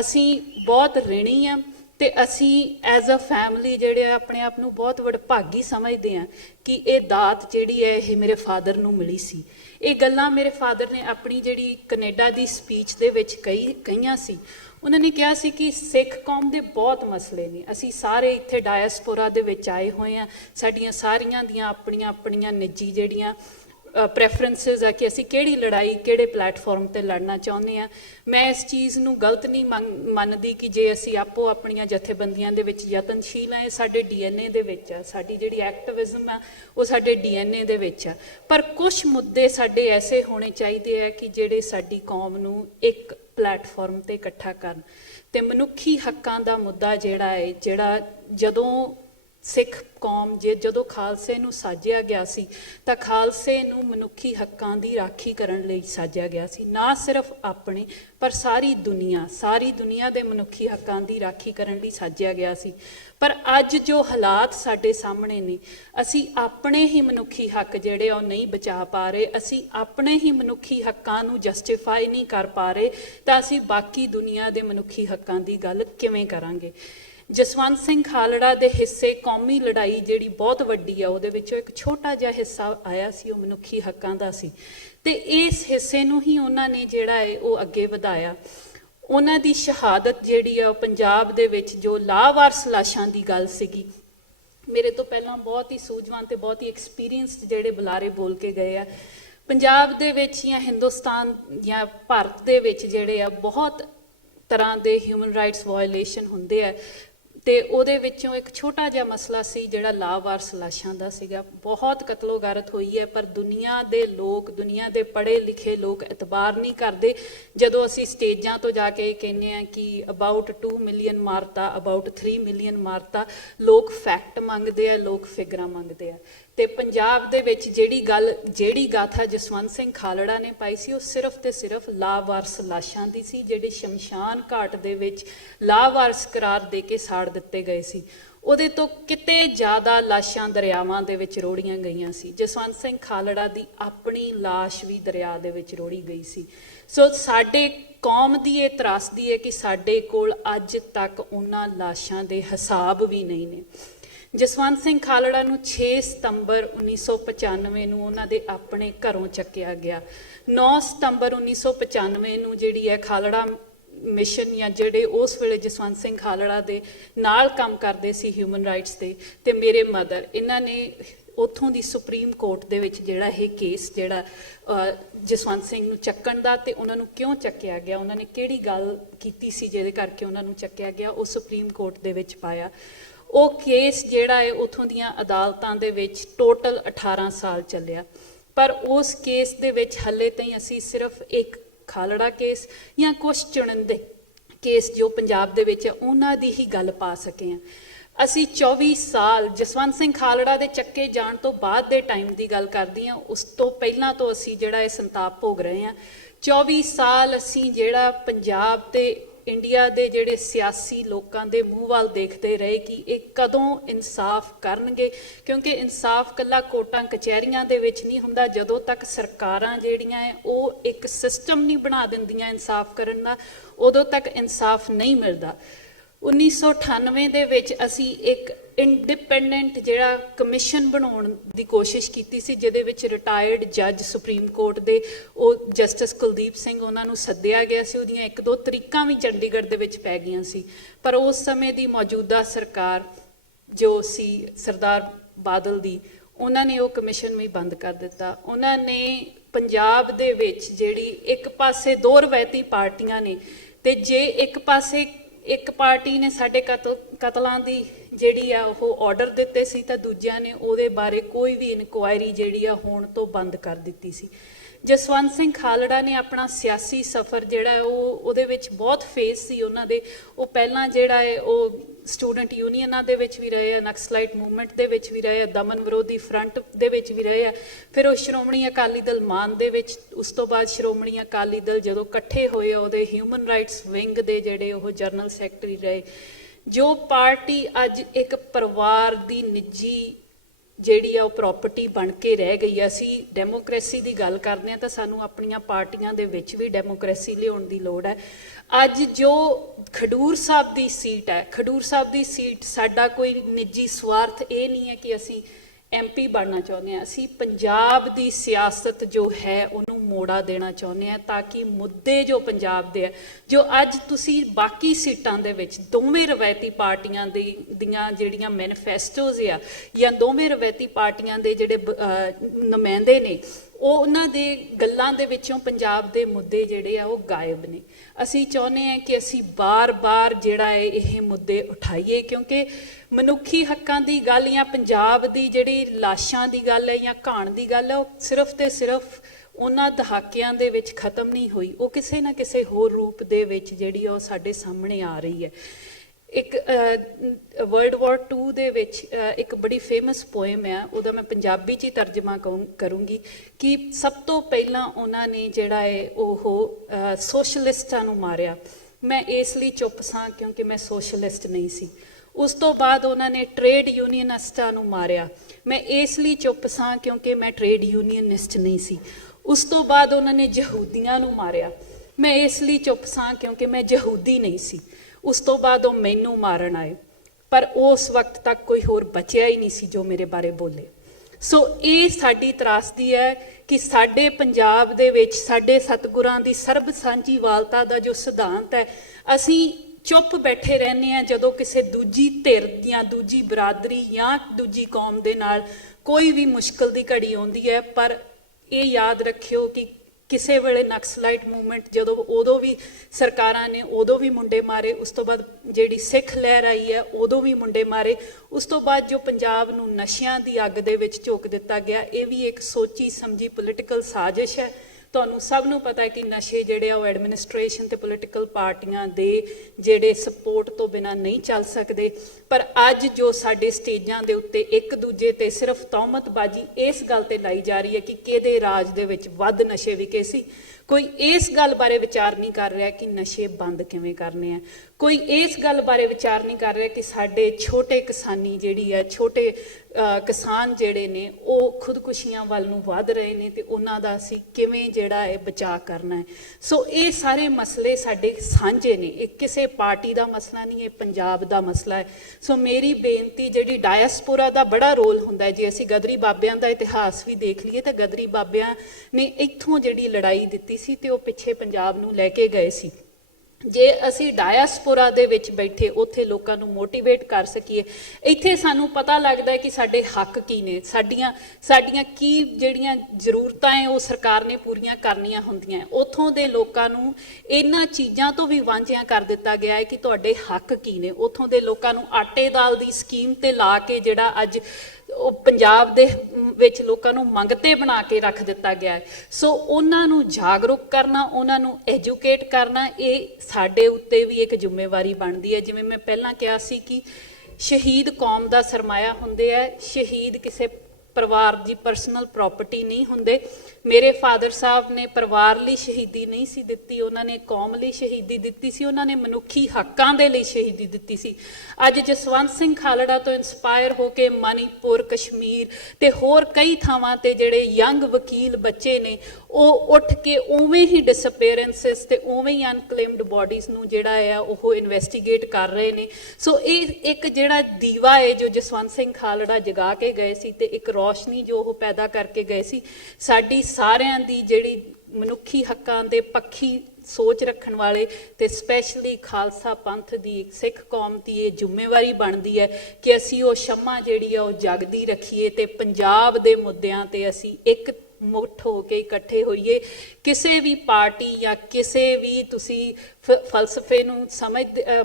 ਅਸੀਂ ਬਹੁਤ ਰਿਣੀ ਹਾਂ ਤੇ ਅਸੀਂ ਐਜ਼ ਅ ਫੈਮਿਲੀ ਜਿਹੜੇ ਆਪਣੇ ਆਪ ਨੂੰ ਬਹੁਤ ਵਡਭਾਗੀ ਸਮਝਦੇ ਹਾਂ ਕਿ ਇਹ ਦਾਤ ਜਿਹੜੀ ਹੈ ਇਹ ਮੇਰੇ ਫਾਦਰ ਨੂੰ ਮਿਲੀ ਸੀ। ਇਹ ਗੱਲਾਂ ਮੇਰੇ ਫਾਦਰ ਨੇ ਆਪਣੀ ਜਿਹੜੀ ਕੈਨੇਡਾ ਦੀ ਸਪੀਚ ਦੇ ਵਿੱਚ ਕਹੀਆਂ ਸੀ। ਉਹਨਾਂ ਨੇ ਕਿਹਾ ਸੀ ਕਿ ਸਿੱਖ ਕੌਮ ਦੇ ਬਹੁਤ ਮਸਲੇ ਨੇ, ਅਸੀਂ ਸਾਰੇ ਇੱਥੇ ਡਾਇਸਪੋਰਾ ਦੇ ਵਿੱਚ ਆਏ ਹੋਏ ਹਾਂ, ਸਾਡੀਆਂ ਸਾਰੀਆਂ ਦੀਆਂ ਆਪਣੀਆਂ ਨਿੱਜੀ ਜਿਹੜੀਆਂ ਪ੍ਰੈਫਰੈਂਸਿਸ ਆ ਕਿ ਅਸੀਂ ਕਿਹੜੀ ਲੜਾਈ ਕਿਹੜੇ ਪਲੇਟਫਾਰਮ 'ਤੇ ਲੜਨਾ ਚਾਹੁੰਦੇ ਹਾਂ। ਮੈਂ ਇਸ ਚੀਜ਼ ਨੂੰ ਗਲਤ ਨਹੀਂ ਮੰਨਦੀ ਕਿ ਜੇ ਅਸੀਂ ਆਪੋ ਆਪਣੀਆਂ ਜਥੇਬੰਦੀਆਂ ਦੇ ਵਿੱਚ ਯਤਨਸ਼ੀਲ ਹਾਂ, ਇਹ ਸਾਡੇ DNA ਦੇ ਵਿੱਚ ਆ, ਸਾਡੀ ਜਿਹੜੀ ਐਕਟਿਵਿਜ਼ਮ ਆ ਉਹ ਸਾਡੇ DNA ਦੇ ਵਿੱਚ ਆ। ਪਰ ਕੁਝ ਮੁੱਦੇ ਸਾਡੇ ਐਸੇ ਹੋਣੇ ਚਾਹੀਦੇ ਆ ਕਿ ਜਿਹੜੇ ਸਾਡੀ ਕੌਮ ਨੂੰ ਇੱਕ ਪਲੇਟਫਾਰਮ 'ਤੇ ਇਕੱਠਾ ਕਰਨ। ਤੇ ਮਨੁੱਖੀ ਹੱਕਾਂ ਦਾ ਮੁੱਦਾ ਜਿਹੜਾ ਜਦੋਂ ਸਿੱਖ ਕੌਮ ਜਦੋਂ ਖਾਲਸੇ ਨੂੰ ਸਾਜਿਆ ਗਿਆ ਸੀ ਤਾਂ ਖਾਲਸੇ ਨੂੰ ਮਨੁੱਖੀ ਹੱਕਾਂ ਦੀ ਰਾਖੀ ਕਰਨ ਲਈ ਸਾਜਿਆ ਗਿਆ ਸੀ, ਨਾ ਸਿਰਫ ਆਪਣੇ ਪਰ ਸਾਰੀ ਦੁਨੀਆ ਦੇ ਮਨੁੱਖੀ ਹੱਕਾਂ ਦੀ ਰਾਖੀ ਕਰਨ ਲਈ ਸਾਜਿਆ ਗਿਆ ਸੀ। ਪਰ ਅੱਜ ਜੋ ਹਾਲਾਤ ਸਾਡੇ ਸਾਹਮਣੇ ਨੇ, ਅਸੀਂ ਆਪਣੇ ਹੀ ਮਨੁੱਖੀ ਹੱਕ ਜਿਹੜੇ ਉਹ ਨਹੀਂ ਬਚਾ ਪਾ ਰਹੇ, ਅਸੀਂ ਆਪਣੇ ਹੀ ਮਨੁੱਖੀ ਹੱਕਾਂ ਨੂੰ ਜਸਟੀਫਾਈ ਨਹੀਂ ਕਰ ਪਾ ਰਹੇ, ਤਾਂ ਅਸੀਂ ਬਾਕੀ ਦੁਨੀਆ ਦੇ ਮਨੁੱਖੀ ਹੱਕਾਂ ਦੀ ਗੱਲ ਕਿਵੇਂ ਕਰਾਂਗੇ। ਜਸਵੰਤ ਸਿੰਘ ਖਾਲੜਾ ਦੇ ਹਿੱਸੇ ਕੌਮੀ ਲੜਾਈ ਜਿਹੜੀ ਬਹੁਤ ਵੱਡੀ ਆ, ਉਹਦੇ ਵਿੱਚੋਂ ਇੱਕ ਛੋਟਾ ਜਿਹਾ ਹਿੱਸਾ ਆਇਆ ਸੀ, ਉਹ ਮਨੁੱਖੀ ਹੱਕਾਂ ਦਾ ਸੀ। ਤੇ ਇਸ ਹਿੱਸੇ ਨੂੰ ਹੀ ਉਹਨਾਂ ਨੇ ਜਿਹੜਾ ਹੈ ਉਹ ਅੱਗੇ ਵਧਾਇਆ। ਉਹਨਾਂ ਦੀ ਸ਼ਹਾਦਤ ਜਿਹੜੀ ਆ ਉਹ ਪੰਜਾਬ ਦੇ ਵਿੱਚ ਜੋ ਲਾਵਾਰਸ ਲਾਸ਼ਾਂ ਦੀ ਗੱਲ ਸੀਗੀ, ਮੇਰੇ ਤੋਂ ਪਹਿਲਾਂ ਬਹੁਤ ਹੀ ਸੂਝਵਾਨ ਤੇ ਬਹੁਤ ਹੀ ਐਕਸਪੀਰੀਅੰਸਡ ਜਿਹੜੇ ਬੁਲਾਰੇ ਬੋਲ ਕੇ ਗਏ ਆ। ਪੰਜਾਬ ਦੇ ਵਿੱਚ ਜਾਂ ਹਿੰਦੁਸਤਾਨ ਜਾਂ ਭਾਰਤ ਦੇ ਵਿੱਚ ਜਿਹੜੇ ਆ ਬਹੁਤ ਤਰ੍ਹਾਂ ਦੇ ਹਿਊਮਨ ਰਾਈਟਸ ਵਾਇਓਲੇਸ਼ਨ ਹੁੰਦੇ ਆ, ਤੇ ਉਹਦੇ ਵਿੱਚੋਂ ਇੱਕ ਛੋਟਾ ਜਿਹਾ ਮਸਲਾ ਸੀ ਜਿਹੜਾ ਲਾਵਾਰਸ ਲਾਸ਼ਾਂ ਦਾ ਸੀਗਾ। ਬਹੁਤ ਕਤਲੋਗਾਰਤ ਹੋਈ ਹੈ, ਪਰ ਦੁਨੀਆ ਦੇ ਪੜ੍ਹੇ ਲਿਖੇ ਲੋਕ ਇਤਬਾਰ ਨਹੀਂ ਕਰਦੇ। ਜਦੋਂ ਅਸੀਂ ਸਟੇਜਾਂ ਤੋਂ ਜਾ ਕੇ ਕਹਿੰਦੇ ਹਾਂ ਕਿ ਅਬਾਊਟ 2 ਮਿਲੀਅਨ ਮਾਰਤਾ, ਅਬਾਊਟ 3 ਮਿਲੀਅਨ ਮਾਰਤਾ, ਲੋਕ ਫੈਕਟ ਮੰਗਦੇ ਆ, ਲੋਕ ਫਿਗਰਾਂ ਮੰਗਦੇ ਆ। ਤੇ ਪੰਜਾਬ ਦੇ ਵਿੱਚ ਜਿਹੜੀ ਗਾਥਾ ਜਸਵੰਤ ਸਿੰਘ ਖਾਲੜਾ ਨੇ ਪਾਈ ਸੀ, ਉਹ ਸਿਰਫ ਤੇ ਸਿਰਫ ਲਾਵਾਰਸ ਲਾਸ਼ਾਂ ਦੀ ਸੀ, ਜਿਹੜੇ ਸ਼ਮਸ਼ਾਨ ਘਾਟ ਦੇ ਵਿੱਚ ਲਾਵਾਰਸ ਕਰਾਰ ਦੇ ਕੇ ਸਾੜ ਦਿੱਤੇ ਗਏ ਸੀ। ਉਹਦੇ ਤੋਂ ਕਿਤੇ ਜ਼ਿਆਦਾ ਲਾਸ਼ਾਂ ਦਰਿਆਵਾਂ ਦੇ ਵਿੱਚ ਰੋੜੀਆਂ ਗਈਆਂ ਸੀ। ਜਸਵੰਤ ਸਿੰਘ ਖਾਲੜਾ ਦੀ ਆਪਣੀ ਲਾਸ਼ ਵੀ ਦਰਿਆ ਦੇ ਵਿੱਚ ਰੋੜੀ ਗਈ ਸੀ। ਸੋ ਸਾਡੇ ਕੌਮ ਦੀ ਇਹ ਤਰਾਸਦੀ ਹੈ ਕਿ ਸਾਡੇ ਕੋਲ ਅੱਜ ਤੱਕ ਉਹਨਾਂ ਲਾਸ਼ਾਂ ਦੇ ਹਿਸਾਬ ਵੀ ਨਹੀਂ ਨੇ। ਜਸਵੰਤ ਸਿੰਘ ਖਾਲੜਾ ਨੂੰ 6 ਸਤੰਬਰ 1995 ਨੂੰ ਉਹਨਾਂ ਦੇ ਆਪਣੇ ਘਰੋਂ ਚੱਕਿਆ ਗਿਆ। 9 ਸਤੰਬਰ 1995 ਨੂੰ ਜਿਹੜੀ ਹੈ ਖਾਲੜਾ ਮਿਸ਼ਨ ਜਾਂ ਜਿਹੜੇ ਉਸ ਵੇਲੇ ਜਸਵੰਤ ਸਿੰਘ ਖਾਲੜਾ ਦੇ ਨਾਲ ਕੰਮ ਕਰਦੇ ਸੀ ਹਿਊਮਨ ਰਾਈਟਸ ਦੇ, ਤੇ ਮੇਰੇ ਮਦਰ, ਇਹਨਾਂ ਨੇ ਉੱਥੋਂ ਦੀ ਸੁਪਰੀਮ ਕੋਰਟ ਦੇ ਵਿੱਚ ਜਿਹੜਾ ਇਹ ਕੇਸ ਜਿਹੜਾ ਜਸਵੰਤ ਸਿੰਘ ਨੂੰ ਚੱਕਣ ਦਾ ਤੇ ਉਹਨਾਂ ਨੂੰ ਕਿਉਂ ਚੱਕਿਆ ਗਿਆ, ਉਹਨਾਂ ਨੇ ਕਿਹੜੀ ਗੱਲ ਕੀਤੀ ਸੀ ਜਿਹਦੇ ਕਰਕੇ ਉਹਨਾਂ ਨੂੰ ਚੱਕਿਆ ਗਿਆ, ਉਹ ਸੁਪਰੀਮ ਕੋਰਟ ਦੇ ਵਿੱਚ ਪਾਇਆ। ਉਹ ਕੇਸ ਜਿਹੜਾ ਹੈ ਉੱਥੋਂ ਦੀਆਂ ਅਦਾਲਤਾਂ ਦੇ ਵਿੱਚ ਟੋਟਲ 18 ਸਾਲ ਚੱਲਿਆ, ਪਰ ਉਸ ਕੇਸ ਦੇ ਵਿੱਚ ਹੱਲੇ ਤਾਈਂ ਅਸੀਂ ਸਿਰਫ ਇੱਕ ਖਾਲੜਾ ਕੇਸ ਜਾਂ ਕੁਝ ਚੁਣਿੰਦੇ ਕੇਸ ਜੋ ਪੰਜਾਬ ਦੇ ਵਿੱਚ ਹੈ ਉਹਨਾਂ ਦੀ ਹੀ ਗੱਲ ਪਾ ਸਕੇ ਹਾਂ। ਅਸੀਂ 24 ਸਾਲ ਜਸਵੰਤ ਸਿੰਘ ਖਾਲੜਾ ਦੇ ਚੱਕੇ ਜਾਣ ਤੋਂ ਬਾਅਦ ਦੇ ਟਾਈਮ ਦੀ ਗੱਲ ਕਰਦੀ ਹਾਂ, ਉਸ ਤੋਂ ਪਹਿਲਾਂ ਤੋਂ ਅਸੀਂ ਜਿਹੜਾ ਇਹ ਸੰਤਾਪ ਭੋਗ ਰਹੇ ਹਾਂ। 24 ਸਾਲ ਅਸੀਂ ਜਿਹੜਾ ਪੰਜਾਬ ਤੇ ਇੰਡੀਆ ਦੇ ਜਿਹੜੇ ਸਿਆਸੀ ਲੋਕਾਂ ਦੇ ਮੂੰਹ ਵੱਲ ਦੇਖਦੇ ਰਹੇ ਕਿ ਇਹ ਕਦੋਂ ਇਨਸਾਫ ਕਰਨਗੇ, ਕਿਉਂਕਿ ਇਨਸਾਫ ਕੱਲਾ ਕੋਰਟਾਂ ਕਚਹਿਰੀਆਂ ਦੇ ਵਿੱਚ ਨਹੀਂ ਹੁੰਦਾ। ਜਦੋਂ ਤੱਕ ਸਰਕਾਰਾਂ ਜਿਹੜੀਆਂ ਹੈ ਉਹ ਇੱਕ ਸਿਸਟਮ ਨਹੀਂ ਬਣਾ ਦਿੰਦੀਆਂ ਇਨਸਾਫ ਕਰਨ ਦਾ, ਉਦੋਂ ਤੱਕ ਇਨਸਾਫ ਨਹੀਂ ਮਿਲਦਾ। 1998 ਦੇ ਵਿੱਚ ਅਸੀਂ ਇੱਕ ਇੰਡੀਪੈਂਡੈਂਟ ਜਿਹੜਾ ਕਮਿਸ਼ਨ ਬਣਾਉਣ ਦੀ ਕੋਸ਼ਿਸ਼ ਕੀਤੀ ਸੀ, ਜਿਹਦੇ ਵਿੱਚ ਰਿਟਾਇਰਡ ਜੱਜ ਸੁਪਰੀਮ ਕੋਰਟ ਦੇ ਉਹ ਜਸਟਿਸ ਕੁਲਦੀਪ ਸਿੰਘ ਉਹਨਾਂ ਨੂੰ ਸੱਦਿਆ ਗਿਆ ਸੀ। ਉਹਦੀਆਂ ਇੱਕ ਦੋ ਤਰੀਕਾਂ ਵੀ ਚੰਡੀਗੜ੍ਹ ਦੇ ਵਿੱਚ ਪੈ ਗਈਆਂ ਸੀ, ਪਰ ਉਸ ਸਮੇਂ ਦੀ ਮੌਜੂਦਾ ਸਰਕਾਰ ਜੋ ਸੀ ਸਰਦਾਰ ਬਾਦਲ ਦੀ, ਉਹਨਾਂ ਨੇ ਉਹ ਕਮਿਸ਼ਨ ਵੀ ਬੰਦ ਕਰ ਦਿੱਤਾ। ਉਹਨਾਂ ਨੇ ਪੰਜਾਬ ਦੇ ਵਿੱਚ ਜਿਹੜੀ ਇੱਕ ਪਾਸੇ ਦੋ ਰਵਾਇਤੀ ਪਾਰਟੀਆਂ ਨੇ, ਤੇ ਜੇ ਇੱਕ ਪਾਸੇ ਇੱਕ ਪਾਰਟੀ ਨੇ ਸਾਡੇ ਕਤਲਾਂ ਦੀ ਜਿਹੜੀ ਆ ਉਹ ਆਰਡਰ ਦਿੱਤੇ ਸੀ, ਤਾਂ ਦੂਜਿਆਂ ਨੇ ਉਹਦੇ ਬਾਰੇ ਕੋਈ ਵੀ ਇਨਕੁਆਇਰੀ ਜਿਹੜੀ ਆ ਹੋਣ ਤੋਂ ਬੰਦ ਕਰ ਦਿੱਤੀ ਸੀ। ਜਸਵੰਤ ਸਿੰਘ ਖਾਲੜਾ ਨੇ ਆਪਣਾ ਸਿਆਸੀ ਸਫ਼ਰ ਜਿਹੜਾ ਉਹਦੇ ਵਿੱਚ ਬਹੁਤ ਫੇਜ਼ ਸੀ ਉਹਨਾਂ ਦੇ। ਉਹ ਪਹਿਲਾਂ ਜਿਹੜਾ ਹੈ ਉਹ ਸਟੂਡੈਂਟ ਯੂਨੀਅਨਾਂ ਦੇ ਵਿੱਚ ਵੀ ਰਹੇ ਆ, ਨਕਸਲਾਈਟ ਮੂਵਮੈਂਟ ਦੇ ਵਿੱਚ ਵੀ ਰਹੇ ਆ, ਦਮਨ ਵਿਰੋਧੀ ਫਰੰਟ ਦੇ ਵਿੱਚ ਵੀ ਰਹੇ ਆ, ਫਿਰ ਉਹ ਸ਼੍ਰੋਮਣੀ ਅਕਾਲੀ ਦਲ ਮਾਨ ਦੇ ਵਿੱਚ, ਉਸ ਤੋਂ ਬਾਅਦ ਸ਼੍ਰੋਮਣੀ ਅਕਾਲੀ ਦਲ ਜਦੋਂ ਇਕੱਠੇ ਹੋਏ ਉਹਦੇ ਹਿਊਮਨ ਰਾਈਟਸ ਵਿੰਗ ਦੇ ਜਿਹੜੇ ਉਹ ਜਨਰਲ ਸੈਕਟਰੀ ਰਹੇ। ਜੋ ਪਾਰਟੀ ਅੱਜ ਇੱਕ ਪਰਿਵਾਰ ਦੀ ਨਿੱਜੀ ਜਿਹੜੀ ਆ ਉਹ ਪ੍ਰਾਪਰਟੀ ਬਣ ਕੇ ਰਹਿ ਗਈ ਆ। ਅਸੀਂ ਡੈਮੋਕ੍ਰੇਸੀ ਦੀ ਗੱਲ ਕਰਦੇ ਹਾਂ ਤਾਂ ਸਾਨੂੰ ਆਪਣੀਆਂ ਪਾਰਟੀਆਂ ਦੇ ਵਿੱਚ ਵੀ ਡੈਮੋਕ੍ਰੇਸੀ ਲਿਆਉਣ ਦੀ ਲੋੜ ਹੈ। ਅੱਜ ਜੋ ਖਡੂਰ ਸਾਹਿਬ ਦੀ ਸੀਟ ਹੈ, ਖਡੂਰ ਸਾਹਿਬ ਦੀ ਸੀਟ ਸਾਡਾ ਕੋਈ ਨਿੱਜੀ ਸਵਾਰਥ ਇਹ ਨਹੀਂ ਹੈ ਕਿ ਅਸੀਂ MP ਬਣਨਾ ਚਾਹੁੰਦੇ ਹਾਂ। ਅਸੀਂ ਪੰਜਾਬ ਦੀ ਸਿਆਸਤ ਜੋ ਹੈ ਉਹਨੂੰ ਮੋੜਾ ਦੇਣਾ ਚਾਹੁੰਦੇ ਹਾਂ, ਤਾਂ ਕਿ ਮੁੱਦੇ ਜੋ ਪੰਜਾਬ ਦੇ ਹੈ, ਜੋ ਅੱਜ ਤੁਸੀਂ ਬਾਕੀ ਸੀਟਾਂ ਦੇ ਵਿੱਚ ਦੋਵੇਂ ਰਵਾਇਤੀ ਪਾਰਟੀਆਂ ਦੀਆਂ ਜਿਹੜੀਆਂ ਮੈਨੀਫੈਸਟੋਜ਼ ਆ, ਜਾਂ ਦੋਵੇਂ ਰਵਾਇਤੀ ਪਾਰਟੀਆਂ ਦੇ ਜਿਹੜੇ ਨੁਮਾਇੰਦੇ ਨੇ, ਉਹ ਉਹਨਾਂ ਦੇ ਗੱਲਾਂ ਦੇ ਵਿੱਚੋਂ ਪੰਜਾਬ ਦੇ ਮੁੱਦੇ ਜਿਹੜੇ ਆ ਉਹ ਗਾਇਬ ਨੇ। ਅਸੀਂ ਚਾਹੁੰਦੇ ਹਾਂ ਕਿ ਅਸੀਂ ਬਾਰ-ਬਾਰ ਜਿਹੜਾ ਹੈ ਇਹ ਮੁੱਦੇ ਉਠਾਈਏ, ਕਿਉਂਕਿ ਮਨੁੱਖੀ ਹੱਕਾਂ ਦੀ ਗੱਲ ਜਾਂ ਪੰਜਾਬ ਦੀ ਜਿਹੜੀ ਲਾਸ਼ਾਂ ਦੀ ਗੱਲ ਹੈ ਜਾਂ ਘਾਣ ਦੀ ਗੱਲ ਹੈ, ਉਹ ਸਿਰਫ ਤੇ ਸਿਰਫ ਉਹਨਾਂ ਦਹਾਕਿਆਂ ਦੇ ਵਿੱਚ ਖਤਮ ਨਹੀਂ ਹੋਈ, ਉਹ ਕਿਸੇ ਨਾ ਕਿਸੇ ਹੋਰ ਰੂਪ ਦੇ ਵਿੱਚ ਜਿਹੜੀ ਉਹ ਸਾਡੇ ਸਾਹਮਣੇ ਆ ਰਹੀ ਹੈ। ਇੱਕ ਵਰਲਡ ਵਾਰ 2 ਦੇ ਵਿੱਚ ਇੱਕ ਬੜੀ ਫੇਮਸ ਪੋਇਮ ਹੈ, ਉਹਦਾ ਮੈਂ ਪੰਜਾਬੀ 'ਚ ਹੀ ਤਰਜਮਾ ਕਰੂੰਗੀ ਕਿ ਸਭ ਤੋਂ ਪਹਿਲਾਂ ਉਹਨਾਂ ਨੇ ਜਿਹੜਾ ਹੈ ਉਹ ਸੋਸ਼ਲਿਸਟਾਂ ਨੂੰ ਮਾਰਿਆ। ਮੈਂ ਇਸ ਲਈ ਚੁੱਪ ਸਾਂ ਕਿਉਂਕਿ ਮੈਂ ਸੋਸ਼ਲਿਸਟ ਨਹੀਂ ਸੀ। ਉਸ ਤੋਂ ਬਾਅਦ ਉਹਨਾਂ ਨੇ ਟ੍ਰੇਡ ਯੂਨੀਅਨਿਸਟਾਂ ਨੂੰ ਮਾਰਿਆ। ਮੈਂ ਇਸ ਲਈ ਚੁੱਪ ਸਾਂ ਕਿਉਂਕਿ ਮੈਂ ਟ੍ਰੇਡ ਯੂਨੀਅਨਿਸਟ ਨਹੀਂ ਸੀ। ਉਸ ਤੋਂ ਬਾਅਦ ਉਹਨਾਂ ਨੇ ਯਹੂਦੀਆਂ ਨੂੰ ਮਾਰਿਆ। ਮੈਂ ਇਸ ਲਈ ਚੁੱਪ ਸਾਂ ਕਿਉਂਕਿ ਮੈਂ ਯਹੂਦੀ ਨਹੀਂ ਸੀ। ਉਸ ਤੋਂ ਬਾਅਦ ਉਹ ਮੈਨੂੰ ਮਾਰਨ ਆਏ, ਪਰ ਉਸ ਵਕਤ ਤੱਕ ਕੋਈ ਹੋਰ ਬਚਿਆ ਹੀ ਨਹੀਂ ਸੀ ਜੋ ਮੇਰੇ ਬਾਰੇ ਬੋਲੇ। ਸੋ ਇਹ ਸਾਡੀ ਤਰਾਸਦੀ ਹੈ ਕਿ ਸਾਡੇ ਪੰਜਾਬ ਦੇ ਵਿੱਚ ਸਾਡੇ ਸਤਿਗੁਰਾਂ ਦੀ ਸਰਬ ਸਾਂਝੀਵਾਲਤਾ ਦਾ ਜੋ ਸਿਧਾਂਤ ਹੈ, ਅਸੀਂ ਚੁੱਪ ਬੈਠੇ ਰਹਿੰਦੇ ਹਾਂ ਜਦੋਂ ਕਿਸੇ ਦੂਜੀ ਧਿਰ ਜਾਂ ਦੂਜੀ ਬਰਾਦਰੀ ਜਾਂ ਦੂਜੀ ਕੌਮ ਦੇ ਨਾਲ ਕੋਈ ਵੀ ਮੁਸ਼ਕਲ ਦੀ ਘੜੀ ਆਉਂਦੀ ਹੈ। ਪਰ ਇਹ ਯਾਦ ਰੱਖਿਓ ਕਿ ਕਿਸੇ ਵੇਲੇ ਨਕਸਲਾਈਟ ਮੂਵਮੈਂਟ ਜਦੋਂ ਉਦੋਂ ਵੀ ਸਰਕਾਰਾਂ ਨੇ ਉਦੋਂ ਵੀ ਮੁੰਡੇ ਮਾਰੇ, ਉਸ ਤੋਂ ਬਾਅਦ ਜਿਹੜੀ ਸਿੱਖ ਲਹਿਰ ਆਈ ਹੈ ਉਦੋਂ ਵੀ ਮੁੰਡੇ ਮਾਰੇ, ਉਸ ਤੋਂ ਬਾਅਦ ਜੋ ਪੰਜਾਬ ਨੂੰ ਨਸ਼ਿਆਂ ਦੀ ਅੱਗ ਦੇ ਵਿੱਚ ਝੋਕ ਦਿੱਤਾ ਗਿਆ, ਇਹ ਵੀ ਇੱਕ ਸੋਚੀ ਸਮਝੀ ਪੋਲੀਟੀਕਲ ਸਾਜ਼ਿਸ਼ ਹੈ। ਤੁਹਾਨੂੰ ਸਭ ਨੂੰ ਪਤਾ ਹੈ ਕਿ ਨਸ਼ੇ ਜਿਹੜੇ ਆ ਉਹ ਐਡਮਿਨਿਸਟ੍ਰੇਸ਼ਨ ਤੇ ਪੋਲੀਟੀਕਲ ਪਾਰਟੀਆਂ ਦੇ ਜਿਹੜੇ ਸਪੋਰਟ ਤੋਂ ਬਿਨਾਂ ਨਹੀਂ ਚੱਲ ਸਕਦੇ। ਪਰ ਅੱਜ ਜੋ ਸਾਡੇ ਸਟੇਜਾਂ ਦੇ ਉੱਤੇ ਇੱਕ ਦੂਜੇ ਤੇ ਸਿਰਫ ਤੌਹਮਤਬਾਜ਼ੀ ਇਸ ਗੱਲ ਤੇ ਲਾਈ ਜਾ ਰਹੀ ਹੈ ਕਿ ਕਿਹਦੇ ਰਾਜ ਦੇ ਵਿੱਚ ਵੱਧ ਨਸ਼ੇ ਵਿਕੇ ਸੀ, ਕੋਈ ਇਸ ਗੱਲ ਬਾਰੇ ਵਿਚਾਰ ਨਹੀਂ ਕਰ ਰਿਹਾ ਕਿ ਨਸ਼ੇ ਬੰਦ ਕਿਵੇਂ ਕਰਨੇ ਆ। ਕੋਈ ਇਸ ਗੱਲ ਬਾਰੇ ਵਿਚਾਰ ਨਹੀਂ ਕਰ ਰਿਹਾ ਕਿ ਸਾਡੇ ਛੋਟੇ ਕਿਸਾਨੀ ਜਿਹੜੀ ਹੈ, ਛੋਟੇ ਕਿਸਾਨ ਜਿਹੜੇ ਨੇ ਉਹ ਖੁਦਕੁਸ਼ੀਆਂ ਵੱਲ ਨੂੰ ਵੱਧ ਰਹੇ ਨੇ ਤੇ ਉਹਨਾਂ ਦਾ ਅਸੀਂ ਕਿਵੇਂ ਜਿਹੜਾ ਹੈ ਬਚਾਅ ਕਰਨਾ ਹੈ। ਸੋ ਇਹ ਸਾਰੇ ਮਸਲੇ ਸਾਡੇ ਸਾਂਝੇ ਨੇ, ਇਹ ਕਿਸੇ ਪਾਰਟੀ ਦਾ ਮਸਲਾ ਨਹੀਂ, ਇਹ ਪੰਜਾਬ ਦਾ ਮਸਲਾ ਹੈ। ਸੋ ਮੇਰੀ ਬੇਨਤੀ, ਜਿਹੜੀ ਡਾਇਸਪੋਰਾ ਦਾ ਬੜਾ ਰੋਲ ਹੁੰਦਾ ਹੈ, ਜੇ ਅਸੀਂ ਗਦਰੀ ਬਾਬਿਆਂ ਦਾ ਇਤਿਹਾਸ ਵੀ ਦੇਖ ਲਈਏ ਤਾਂ ਗਦਰੀ ਬਾਬਿਆਂ ਨੇ ਇੱਥੋਂ ਜਿਹੜੀ ਲੜਾਈ ਦਿੱਤੀ ਸੀ ਤੇ ਉਹ ਪਿੱਛੇ ਪੰਜਾਬ ਨੂੰ ਲੈ ਕੇ ਗਏ ਸੀ। ਜੇ ਅਸੀਂ ਡਾਇਸਪੋਰਾ ਦੇ ਵਿੱਚ ਬੈਠੇ ਉੱਥੇ ਲੋਕਾਂ ਨੂੰ ਮੋਟੀਵੇਟ ਕਰ ਸਕੀਏ, ਇੱਥੇ ਸਾਨੂੰ ਪਤਾ ਲੱਗਦਾ ਹੈ ਕਿ ਸਾਡੇ ਹੱਕ ਕੀ ਨੇ, ਸਾਡੀਆਂ ਕੀ ਜਿਹੜੀਆਂ ਜ਼ਰੂਰਤਾਂ ਹੈ ਉਹ ਸਰਕਾਰ ਨੇ ਪੂਰੀਆਂ ਕਰਨੀਆਂ ਹੁੰਦੀਆਂ। ਉੱਥੋਂ ਦੇ ਲੋਕਾਂ ਨੂੰ ਇਹਨਾਂ ਚੀਜ਼ਾਂ ਤੋਂ ਵੀ ਵਾਂਝਿਆ ਕਰ ਦਿੱਤਾ ਗਿਆ ਹੈ ਕਿ ਤੁਹਾਡੇ ਹੱਕ ਕੀ ਨੇ। ਉੱਥੋਂ ਦੇ ਲੋਕਾਂ ਨੂੰ ਆਟੇ ਦਾਲ ਦੀ ਸਕੀਮ ਤੇ ਲਾ ਕੇ ਜਿਹੜਾ ਅੱਜ ਉਹ ਪੰਜਾਬ ਦੇ ਵਿੱਚ ਲੋਕਾਂ ਨੂੰ ਮੰਗਤੇ ਬਣਾ ਕੇ ਰੱਖ ਦਿੱਤਾ ਗਿਆ ਹੈ। ਸੋ ਉਹਨਾਂ ਨੂੰ ਜਾਗਰੂਕ ਕਰਨਾ, ਉਹਨਾਂ ਨੂੰ ਐਜੂਕੇਟ ਕਰਨਾ, ਇਹ ਸਾਡੇ ਉੱਤੇ ਵੀ ਇੱਕ ਜ਼ਿੰਮੇਵਾਰੀ ਬਣਦੀ ਹੈ। ਜਿਵੇਂ ਮੈਂ ਪਹਿਲਾਂ ਕਿਹਾ ਸੀ ਕਿ ਸ਼ਹੀਦ ਕੌਮ ਦਾ ਸਰਮਾਇਆ ਹੁੰਦੇ ਹੈ, ਸ਼ਹੀਦ ਕਿਸੇ ਪਰਿਵਾਰ ਦੀ ਪਰਸਨਲ ਪ੍ਰਾਪਰਟੀ ਨਹੀਂ ਹੁੰਦੇ। ਮੇਰੇ ਫਾਦਰ ਸਾਹਿਬ ਨੇ ਪਰਿਵਾਰ ਲਈ ਸ਼ਹੀਦੀ ਨਹੀਂ ਸੀ ਦਿੱਤੀ, ਉਹਨਾਂ ਨੇ ਕੌਮ ਲਈ ਸ਼ਹੀਦੀ ਦਿੱਤੀ ਸੀ, ਉਹਨਾਂ ਨੇ ਮਨੁੱਖੀ ਹੱਕਾਂ ਦੇ ਲਈ ਸ਼ਹੀਦੀ ਦਿੱਤੀ ਸੀ। ਅੱਜ ਜਸਵੰਤ ਸਿੰਘ ਖਾਲੜਾ ਤੋਂ ਇਨਸਪਾਇਰ ਹੋ ਕੇ ਮਣੀਪੁਰ, ਕਸ਼ਮੀਰ ਤੇ ਹੋਰ ਕਈ ਥਾਵਾਂ ਤੇ ਜਿਹੜੇ ਯੰਗ ਵਕੀਲ ਬੱਚੇ ਨੇ ਉਹ ਉੱਠ ਕੇ ਉਵੇਂ ਹੀ ਡਿਸਅਪੀਅਰੈਂਸਿਸ ਤੇ ਉਵੇਂ ਹੀ ਅਨਕਲੇਮਡ ਬਾਡੀਜ਼ ਨੂੰ ਜਿਹੜਾ ਆ ਉਹ ਇਨਵੈਸਟੀਗੇਟ ਕਰ ਰਹੇ ਨੇ। ਸੋ ਇਹ ਇੱਕ ਜਿਹੜਾ ਦੀਵਾ ਹੈ ਜੋ ਜਸਵੰਤ ਸਿੰਘ ਖਾਲੜਾ ਜਗਾ ਕੇ ਗਏ ਸੀ ਤੇ ਇੱਕ ਰੌਸ਼ਨੀ ਜੋ ਉਹ ਪੈਦਾ ਕਰਕੇ ਗਏ ਸੀ, ਸਾਡੀ ਸਾਰਿਆਂ ਦੀ ਜਿਹੜੀ ਮਨੁੱਖੀ ਹੱਕਾਂ ਦੇ ਪੱਖੀ ਸੋਚ ਰੱਖਣ ਵਾਲੇ ਤੇ ਸਪੈਸ਼ਲੀ ਖਾਲਸਾ ਪੰਥ ਦੀ, ਸਿੱਖ ਕੌਮ ਦੀ ਇਹ ਜ਼ਿੰਮੇਵਾਰੀ ਬਣਦੀ ਹੈ ਕਿ ਅਸੀਂ ਉਹ ਸ਼ਮਾ ਜਿਹੜੀ ਆ ਉਹ ਜਗਦੀ ਰੱਖੀਏ ਤੇ ਪੰਜਾਬ ਦੇ ਮੁੱਦਿਆਂ ਤੇ ਅਸੀਂ ਇੱਕ ਮੁੱਠ ਹੋ ਕੇ ਇਕੱਠੇ ਹੋਈਏ। ਕਿਸੇ ਵੀ ਪਾਰਟੀ ਜਾਂ ਕਿਸੇ ਵੀ ਤੁਸੀਂ ਫਲਸਫੇ ਨੂੰ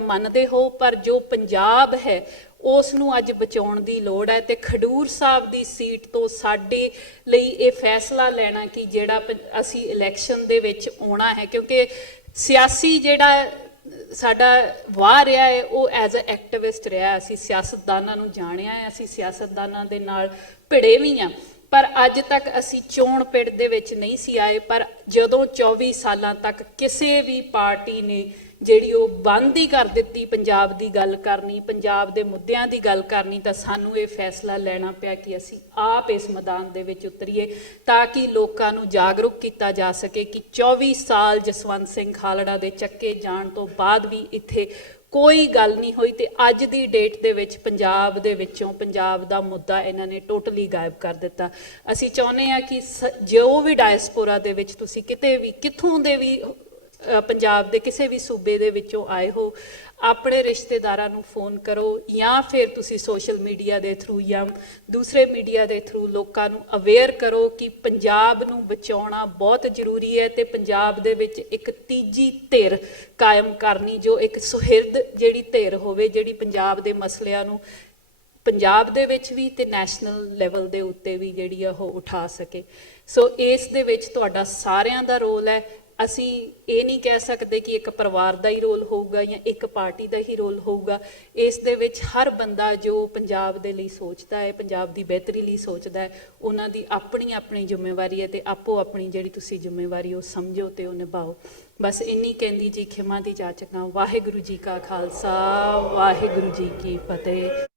ਮੰਨਦੇ ਹੋ, ਪਰ ਜੋ ਪੰਜਾਬ ਹੈ ਉਸ ਨੂੰ ਅੱਜ ਬਚਾਉਣ ਦੀ ਲੋੜ ਹੈ ਤੇ ਖਡੂਰ ਸਾਹਿਬ ਦੀ ਸੀਟ ਤੋਂ ਸਾਡੇ ਲਈ ਇਹ ਫੈਸਲਾ ਲੈਣਾ ਕਿ ਜਿਹੜਾ ਅਸੀਂ ਇਲੈਕਸ਼ਨ ਦੇ ਵਿੱਚ ਆਉਣਾ ਹੈ, ਕਿਉਂਕਿ ਸਿਆਸੀ ਜਿਹੜਾ ਸਾਡਾ ਵਾਹ ਰਿਹਾ ਹੈ ਉਹ ਐਜ਼ ਅ ਐਕਟਿਵਿਸਟ ਰਿਹਾ। ਅਸੀਂ ਸਿਆਸਤਦਾਨਾਂ ਨੂੰ ਜਾਣਿਆ ਹੈ, ਅਸੀਂ ਸਿਆਸਤਦਾਨਾਂ ਦੇ ਨਾਲ ਭਿੜੇ ਵੀ ਹਾਂ, ਪਰ ਅੱਜ ਤੱਕ ਅਸੀਂ ਚੋਣ ਪਿੜ ਦੇ ਵਿੱਚ ਨਹੀਂ ਸੀ ਆਏ। ਪਰ ਜਦੋਂ 24 ਸਾਲਾਂ ਤੱਕ ਕਿਸੇ ਵੀ ਪਾਰਟੀ ਨੇ ਜਿਹੜੀ ਉਹ ਬੰਦ ਹੀ ਕਰ ਦਿੱਤੀ ਪੰਜਾਬ ਦੀ ਗੱਲ ਕਰਨੀ, ਪੰਜਾਬ ਦੇ ਮੁੱਦਿਆਂ ਦੀ ਗੱਲ ਕਰਨੀ, ਤਾਂ ਸਾਨੂੰ ਇਹ ਫੈਸਲਾ ਲੈਣਾ ਪਿਆ ਕਿ ਅਸੀਂ ਆਪ ਇਸ ਮੈਦਾਨ ਦੇ ਵਿੱਚ ਉਤਰੀਏ ਤਾਂ ਕਿ ਲੋਕਾਂ ਨੂੰ ਜਾਗਰੂਕ ਕੀਤਾ ਜਾ ਸਕੇ ਕਿ 24 ਸਾਲ ਜਸਵੰਤ ਸਿੰਘ ਖਾਲੜਾ ਦੇ ਚੱਕੇ ਜਾਣ ਤੋਂ ਬਾਅਦ ਵੀ ਇੱਥੇ ਕੋਈ ਗੱਲ ਨਹੀਂ ਹੋਈ ਤੇ ਅੱਜ ਦੀ ਡੇਟ ਦੇ ਵਿੱਚ ਪੰਜਾਬ ਦੇ ਵਿੱਚੋਂ ਪੰਜਾਬ ਦਾ ਮੁੱਦਾ ਇਹਨਾਂ ਨੇ ਟੋਟਲੀ ਗਾਇਬ ਕਰ ਦਿੱਤਾ। ਅਸੀਂ ਚਾਹੁੰਦੇ ਹਾਂ ਕਿ ਜੋ ਵੀ ਡਾਇਸਪੋਰਾ ਦੇ ਵਿੱਚ ਤੁਸੀਂ ਕਿਤੇ ਵੀ ਕਿੱਥੋਂ ਦੇ ਵੀ ਪੰਜਾਬ ਦੇ ਕਿਸੇ ਵੀ ਸੂਬੇ ਦੇ ਵਿੱਚੋਂ ਆਏ ਹੋ, ਆਪਣੇ ਰਿਸ਼ਤੇਦਾਰਾਂ ਨੂੰ ਫੋਨ ਕਰੋ ਜਾਂ ਫਿਰ ਤੁਸੀਂ ਸੋਸ਼ਲ ਮੀਡੀਆ ਦੇ ਥਰੂ ਜਾਂ ਦੂਸਰੇ ਮੀਡੀਆ ਦੇ ਥਰੂ ਲੋਕਾਂ ਨੂੰ ਅਵੇਅਰ ਕਰੋ ਕਿ ਪੰਜਾਬ ਨੂੰ ਬਚਾਉਣਾ ਬਹੁਤ ਜ਼ਰੂਰੀ ਹੈ ਤੇ ਪੰਜਾਬ ਦੇ ਵਿੱਚ ਇੱਕ ਤੀਜੀ ਧਿਰ ਕਾਇਮ ਕਰਨੀ, ਜੋ ਇੱਕ ਸੁਹਿਰਦ ਜਿਹੜੀ ਧਿਰ ਹੋਵੇ, ਜਿਹੜੀ ਪੰਜਾਬ ਦੇ ਮਸਲਿਆਂ ਨੂੰ ਪੰਜਾਬ ਦੇ ਵਿੱਚ ਵੀ ਤੇ ਨੈਸ਼ਨਲ ਲੈਵਲ ਦੇ ਉੱਤੇ ਵੀ ਜਿਹੜੀ ਆ ਉਹ ਉਠਾ ਸਕੇ। ਸੋ ਇਸ ਦੇ ਵਿੱਚ ਤੁਹਾਡਾ ਸਾਰਿਆਂ ਦਾ ਰੋਲ ਹੈ। ਅਸੀਂ ਇਹ ਨਹੀਂ ਕਹਿ ਸਕਦੇ ਕਿ ਇੱਕ ਪਰਿਵਾਰ ਦਾ ਹੀ ਰੋਲ ਹੋਊਗਾ ਜਾਂ ਇੱਕ ਪਾਰਟੀ ਦਾ ਹੀ ਰੋਲ ਹੋਊਗਾ। ਇਸ ਦੇ ਵਿੱਚ ਹਰ ਬੰਦਾ ਜੋ ਪੰਜਾਬ ਦੇ ਲਈ ਸੋਚਦਾ ਹੈ, ਪੰਜਾਬ ਦੀ ਬਿਹਤਰੀ ਲਈ ਸੋਚਦਾ ਹੈ, ਉਹਨਾਂ ਦੀ ਆਪਣੀ ਆਪਣੀ ਜ਼ਿੰਮੇਵਾਰੀ ਹੈ ਤੇ ਆਪੋ ਆਪਣੀ ਜਿਹੜੀ ਤੁਸੀਂ ਜ਼ਿੰਮੇਵਾਰੀ ਉਹ ਸਮਝੋ ਤੇ ਉਹ ਨਿਭਾਓ। ਬਸ ਇੰਨੀ ਕਹਿੰਦੀ ਜੀ, ਖਿਮਾ ਦੀ ਜਾਚਕਾਂ। ਵਾਹਿਗੁਰੂ ਜੀ ਕਾ ਖਾਲਸਾ, ਵਾਹਿਗੁਰੂ ਜੀ ਕੀ ਫਤਿਹ।